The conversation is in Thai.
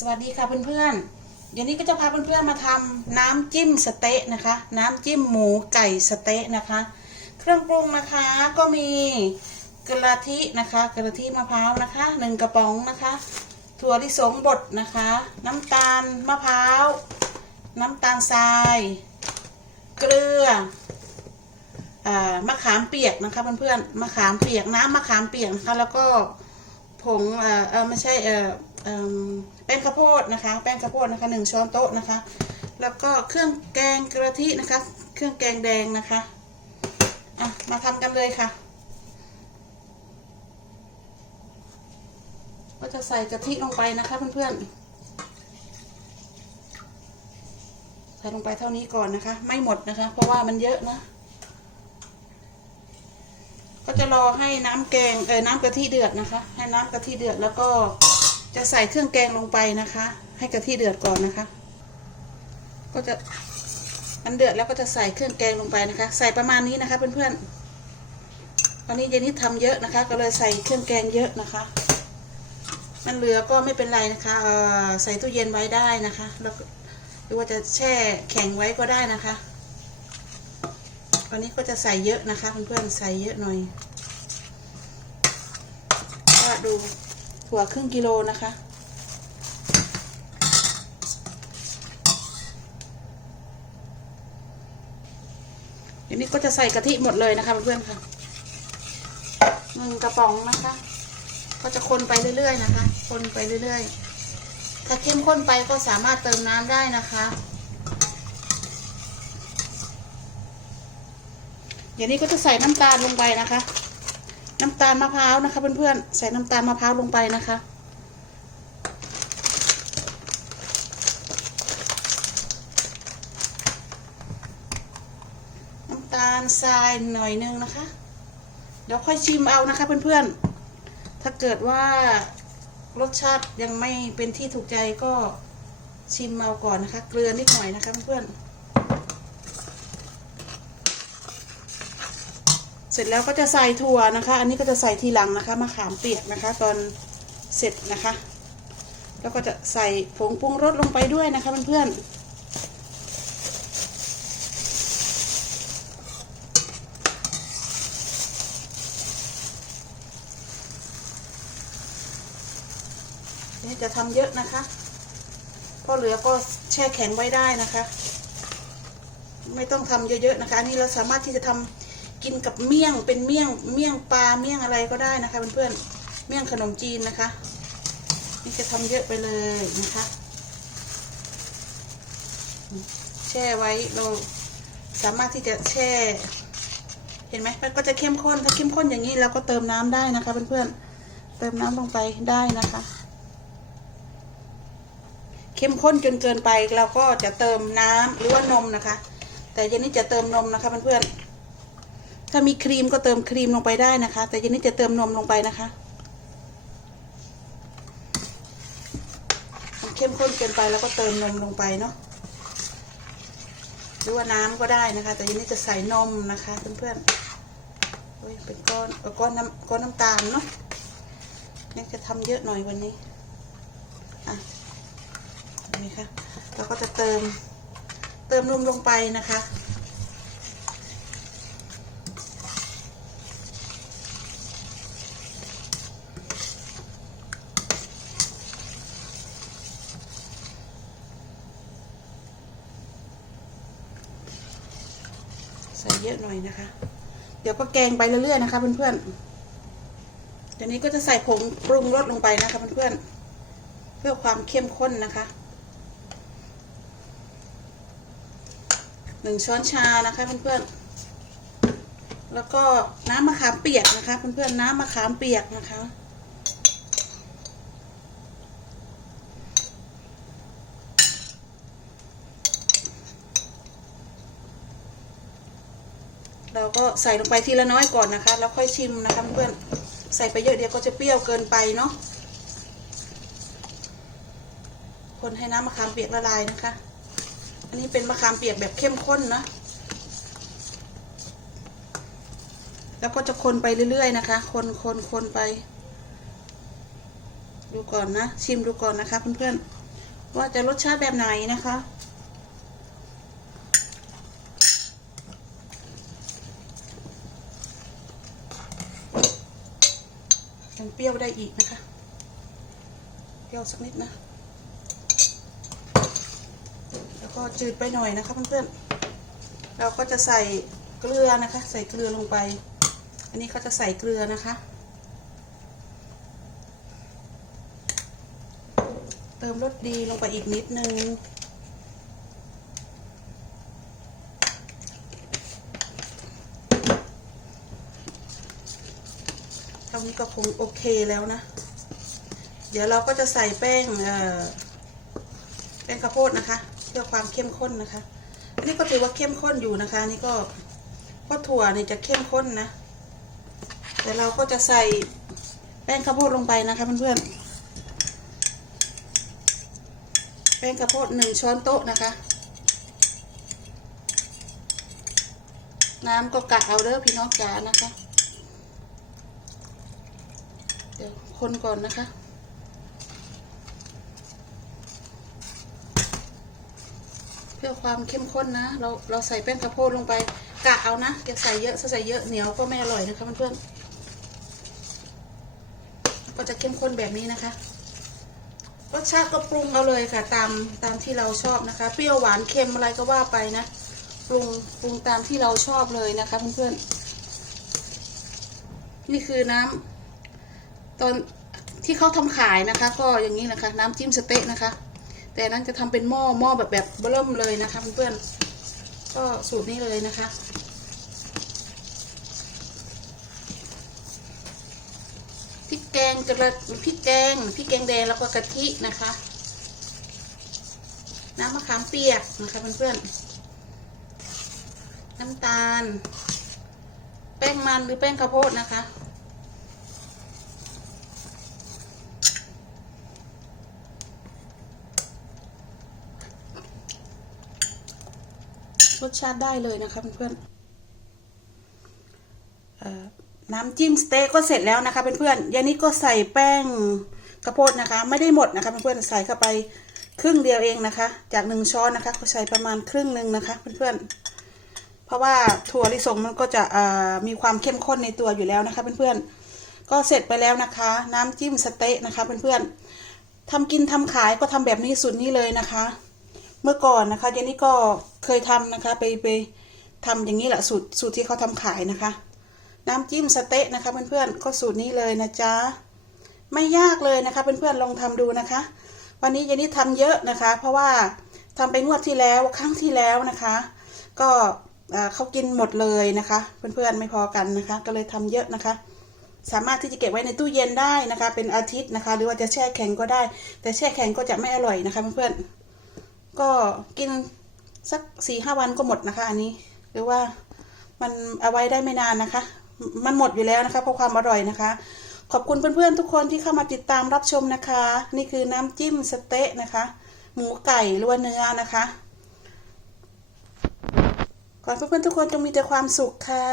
สวัสดีค่ะเพื่อนๆ เดี๋ยวนี้ก็จะพาเพื่อนๆมาทำน้ำจิ้มสเต๊ะนะคะ น้ำจิ้มหมูไก่สเต๊ะนะคะ เครื่องปรุงนะคะก็มีกะทินะคะกะทิมะพร้าวนะคะหนึ่งกระป๋องนะคะ ถั่วลิสงบดนะคะ น้ำตาลมะพร้าว น้ำตาลทราย เกลืออมะขามเปียกนะคะเพื่อนๆมะขามเปียกน้ำมะขามเปียกนะคะแล้วก็ผงเออไม่ใช่เออ แป้งข้าวโพดนะคะ แป้งข้าวโพดนะคะหนึ่งช้อนโต๊ะนะคะ แล้วก็เครื่องแกงกระทินะคะ เครื่องแกงแดงนะคะอะมาทำกันเลยค่ะ ก็จะใส่กะทิลงไปนะคะ เพื่อนๆ ใส่ลงไปเท่านี้ก่อนนะคะ ไม่หมดนะคะ เพราะว่ามันเยอะนะก็จะรอให้น้ำแกงเออน้ำกะทิเดือดนะคะ ให้น้ำกะทิเดือดแล้วก็ จะใส่เครื่องแกงลงไปนะคะ ให้กะทิเดือดก่อนนะคะ ก็จะมันเดือดแล้วก็จะใส่เครื่องแกงลงไปนะคะ ใส่ประมาณนี้นะคะเพื่อนๆวันนี้เจนิดทำเยอะนะคะ ก็เลยใส่เครื่องแกงเยอะนะคะ มันเหลือก็ไม่เป็นไรนะคะอใส่ตู้เย็นไว้ได้นะคะแล้วหรือว่าจะแช่แข็งไว้ก็ได้นะคะวันนี้ก็จะใส่เยอะนะคะเพื่อนๆใส่เยอะหน่อยก็ดู ถั่วครึ่งกิโลนะคะ เดี๋ยวนี้ก็จะใส่กะทิหมดเลยนะคะเพื่อนๆค่ะหนึ่งกระป๋องนะคะ ก็จะคนไปเรื่อยๆนะคะ คนไปเรื่อยๆ ถ้าเข้มข้นไปก็สามารถเติมน้ำได้นะคะเดี๋ยวนี้ก็จะใส่น้ำตาลลงไปนะคะ น้ำตาลมะพร้าวนะคะเพื่อนๆใส่น้ำตาลมะพร้าวลงไปนะคะน้ำตาลทรายหน่อยนึงนะคะ เดี๋ยวค่อยชิมเอานะคะเพื่อนๆ ถ้าเกิดว่ารสชาติยังไม่เป็นที่ถูกใจก็ชิมเอาก่อนนะคะ เกลือนิดหน่อยนะคะเพื่อนๆ เสร็จแล้วก็จะใส่ถั่วนะคะ อันนี้ก็จะใส่ทีหลังนะคะมะขามเปียกนะคะ ตอนเสร็จนะคะ แล้วก็จะใส่ผงปรุงรสลงไปด้วยนะคะเพื่อนๆนี่จะทำเยอะนะคะพอเหลือก็แช่แข็งไว้ได้นะคะ ไม่ต้องทำเยอะๆนะคะนนี้เราสามารถที่จะทำ กินกับเมี่ยงเป็นเมี่ยงเมี่ยงปลาเมี่ยงอะไรก็ได้นะคะเพื่อนๆเมี่ยงขนมจีนนะคะ นี่จะทำเยอะไปเลยนะคะ แช่ไว้เราสามารถที่จะแช่ เห็นไหมมันก็จะเข้มข้นถ้าเข้มข้นอย่างนี้เราก็เติมน้ำได้นะคะเพื่อนๆเติมน้ำลงไปได้นะคะเข้มข้นจนเกินไปเราก็จะเติมน้ำหรือว่านมนะคะ แต่เจนนี่จะเติมนมนะคะเพื่อนๆ ถ้ามีครีมก็เติมครีมลงไปได้นะคะ แต่เจนนี่จะเติมนมลงไปนะคะมันเข้มข้นเกินไปแล้วก็เติมนมลงไปเนาะหรือว่าน้ำก็ได้นะคะ แต่เจนนี่จะใส่นมนะคะเพื่อนๆโอ้ยเป็นก้อนก้อนน้ำก้อนน้ำตาลเนาะนี่จะทำเยอะหน่อยวันนี้อะนี่ค่ะเราก็จะเติมเติมนมลงไปนะคะ ใส่เยอะหน่อยนะคะ เดี๋ยวก็แกงไปเรื่อยๆนะคะเพื่อนๆเดี๋ยวนี้ก็จะใส่ผงปรุงรสลงไปนะคะเพื่อนๆเพื่อความเข้มข้นนะคะหนึ่งช้อนชานะคะเพื่อนๆแล้วก็น้ำมะขามเปียกนะคะเพื่อนๆน้ำมะขามเปียกนะคะ เราก็ใส่ลงไปทีละน้อยก่อนนะคะ แล้วค่อยชิมนะคะเพื่อนใส่ไปเยอะเดียวก็จะเปรี้ยวเกินไปเนาะคนให้น้ำมะขามเปียกละลายนะคะ อันนี้เป็นมะขามเปียกแบบเข้มข้นนะ แล้วก็จะคนไปเรื่อยๆนะคะ คนคนคนไป ดูก่อนนะ ชิมดูก่อนนะคะเพื่อนๆว่าจะรสชาติแบบไหนนะคะ ยังเปรี้ยวได้อีกนะคะ เปรี้ยวสักนิดนะ แล้วก็จืดไปหน่อยนะคะเพื่อนๆ เราก็จะใส่เกลือนะคะ ใส่เกลือลงไป อันนี้เขาจะใส่เกลือนะคะ เติมรสดีลงไปอีกนิดนึง เท่า นี้ก็คงโอเคแล้วนะ เดี๋ยวเราก็จะใส่แป้งเอ่อแป้งข้าวโพดนะคะ เพื่อความเข้มข้นนะคะ อันนี้ก็ถือว่าเข้มข้นอยู่นะคะนนี่ก็ก็ถั่วนี่จะเข้มข้นนะแต่เราก็จะใส่แป้งข้าวโพดลงไปนะคะเพื่อนๆแป้งข้าวโพดหนึ่งช้อนโต๊ะนะคะ น้ำก็กะเอาเด้อพี่น้องจ๋านะคะ เดี๋ยว คนก่อนนะคะ เพื่อความเข้มข้นนะ เราเราใส่แป้งข้าวโพดลงไปกะเอานะอย่าใส่เยอะถ้าใส่เยอะเหนียวก็ไม่อร่อยนะคะเพื่อนๆก็จะเข้มข้นแบบนี้นะคะรสชาติก็ปรุงเอาเลยค่ะ ตามตามที่เราชอบนะคะ เปรี้ยวหวานเค็มอะไรก็ว่าไปนะปรุงปรุงตามที่เราชอบเลยนะคะเพื่อนๆนี่คือน้ำ ตอนที่เขาทำขายนะคะ ก็อย่างนี้นะคะ น้ำจิ้มสเต๊ะนะคะ แต่นั้นจะทำเป็นหม้อหม้อแบบแบบเบิ่มเลยนะคะเพื่อนก็สูตรนี้เลยนะคะพริกแกงกระพริกแกงพริกแกงแดงแล้วก็กะทินะคะ น้ำมะขามเปียกนะคะเพื่อนๆน้ำตาล แป้งมันหรือแป้งข้าวโพดนะคะ สชาติได้เลยนะคะเพื่อนๆน้ำจิ้มสเต๊กก็เสร็จแล้วนะคะเพื่อนๆยานี้ก็ใส่แป้งกระโพดนะคะ ไม่ได้หมดนะคะเพื่อนๆใส่เข้าไปครึ่งเดียวเองนะคะ จากหนึ่งช้อนนะคะก็ใส่ประมาณครึ่งหนึ่งนะคะเพื่อนๆเพราะว่าถั่วลิสงมันก็จะมีความเข้มข้นในตัวอยู่แล้วนะคะเพื่อนๆก็เสร็จไปแล้วนะคะ น้ำจิ้มสเต๊กนะคะเพื่อนๆทำกินทำขายก็ทำแบบนี้สุดนี้เลยนะคะ เมื่อก่อนนะคะเจนนี่ก็เคยทำนะคะ ไปไปทำอย่างนี้แหละสูตรสูตรที่เขาทำขายนะคะ น้ำจิ้มสเต๊ะนะคะเพื่อนๆก็สูตรนี้เลยนะจ๊ะไม่ยากเลยนะคะเพื่อนๆลองทำดูนะคะ วันนี้เจนนี่ทำเยอะนะคะ เพราะว่าทำไปงวดที่แล้วครั้งที่แล้วนะคะ ก็เขากินหมดเลยนะคะ เพื่อนๆไม่พอกันนะคะ ก็เลยทำเยอะนะคะ สามารถที่จะเก็บไว้ในตู้เย็นได้นะคะ เป็นอาทิตย์นะคะ หรือว่าจะแช่แข็งก็ได้ แต่แช่แข็งก็จะไม่อร่อยนะคะเพื่อนๆ ก็กินสักสี่ห้าวันก็หมดนะคะ อันนี้หรือว่ามันเอาไว้ได้ไม่นานนะคะ มันหมดอยู่แล้วนะคะเพราะความอร่อยนะคะ ขอบคุณเพื่อนๆทุกคนที่เข้ามาติดตามรับชมนะคะ นี่คือน้ำจิ้มสเต๊ะนะคะ หมูไก่หรือว่าเนื้อนะคะขอให้เพื่อนๆทุกคนจงมีแต่ความสุขค่ะ